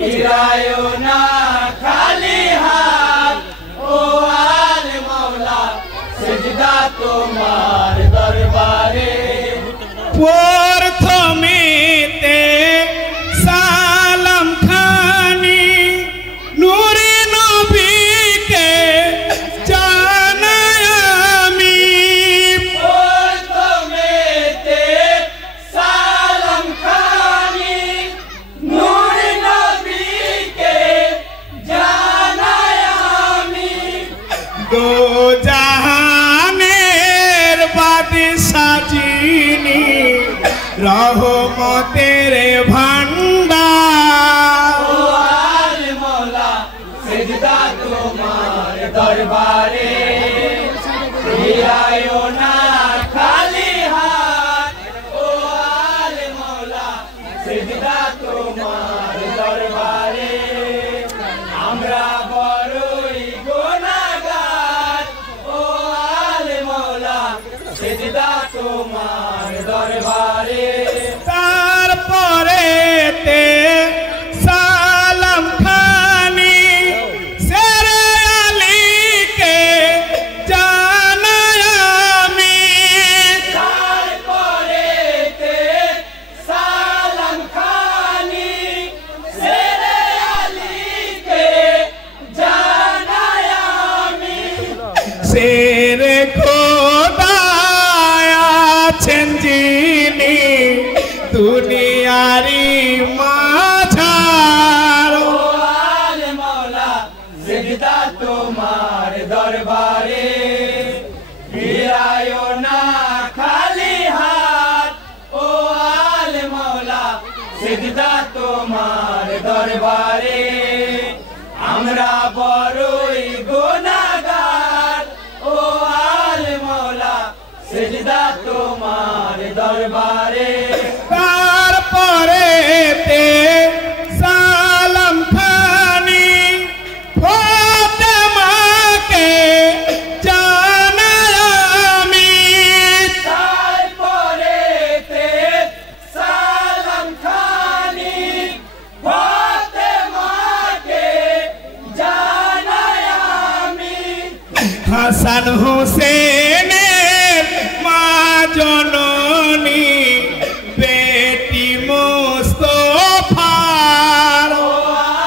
ফিরায়ো না খালি হাত ও আলে মাওলা সিজদা তোমার দরবারে প্রথমেতে সালাম খানি নূরে নবীকে জানাই আমি প্রথমেতে সালাম খানি নূরে নবীকে জানাই আমি দো জাহানের বাদশা যিনি রহমতের ভান্ডার ও আলে মাওলা সিজদা তোমার দরবারে ফিরায়ো না খালি হাত ও আলে মাওলা সিজদা তোমার দরবারে আমরা বড়ই গুনাহগার ও আলে মাওলা সিজদা তোমার দরবারে তারপরে তে সালাম খানি শেরে আলীকে জানাই আমি তারপরেতে সালাম খানি শেরে আলীকে জানাই আমি শেরে খোদা আছেন যিনি দুনিয়ারি মাঝার ও আলে মাওলা সিজদা তোমার দরবারে ফিরায়ো না খালি হাত ও আলে মাওলা সিজদা তোমার দরবারে আমরা বড়ই গুনাহগার ও আলে মাওলা সিজদা তোমার দরবারে তারপরে তে সালাম খানি ফাতেমাকে জানাই আমি তারপরেতে সালাম খানি ফাতেমাকে জানাই আমি হাসান হোসেনের মা জননী বেটি মুস্তফার ও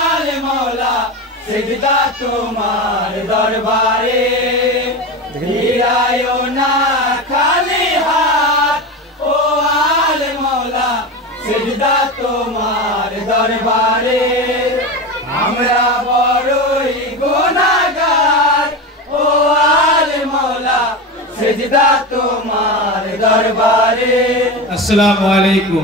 আলে মাওলা সিজদা তোমার দরবারে ফিরায়ো না খালি হাত ও আলে মাওলা সিজদা তোমার দরবারে আমরা বড়ই গুনাহগার ও আলে মাওলা সিজদা তোমার দরবারে আসসালামু আলাইকুম।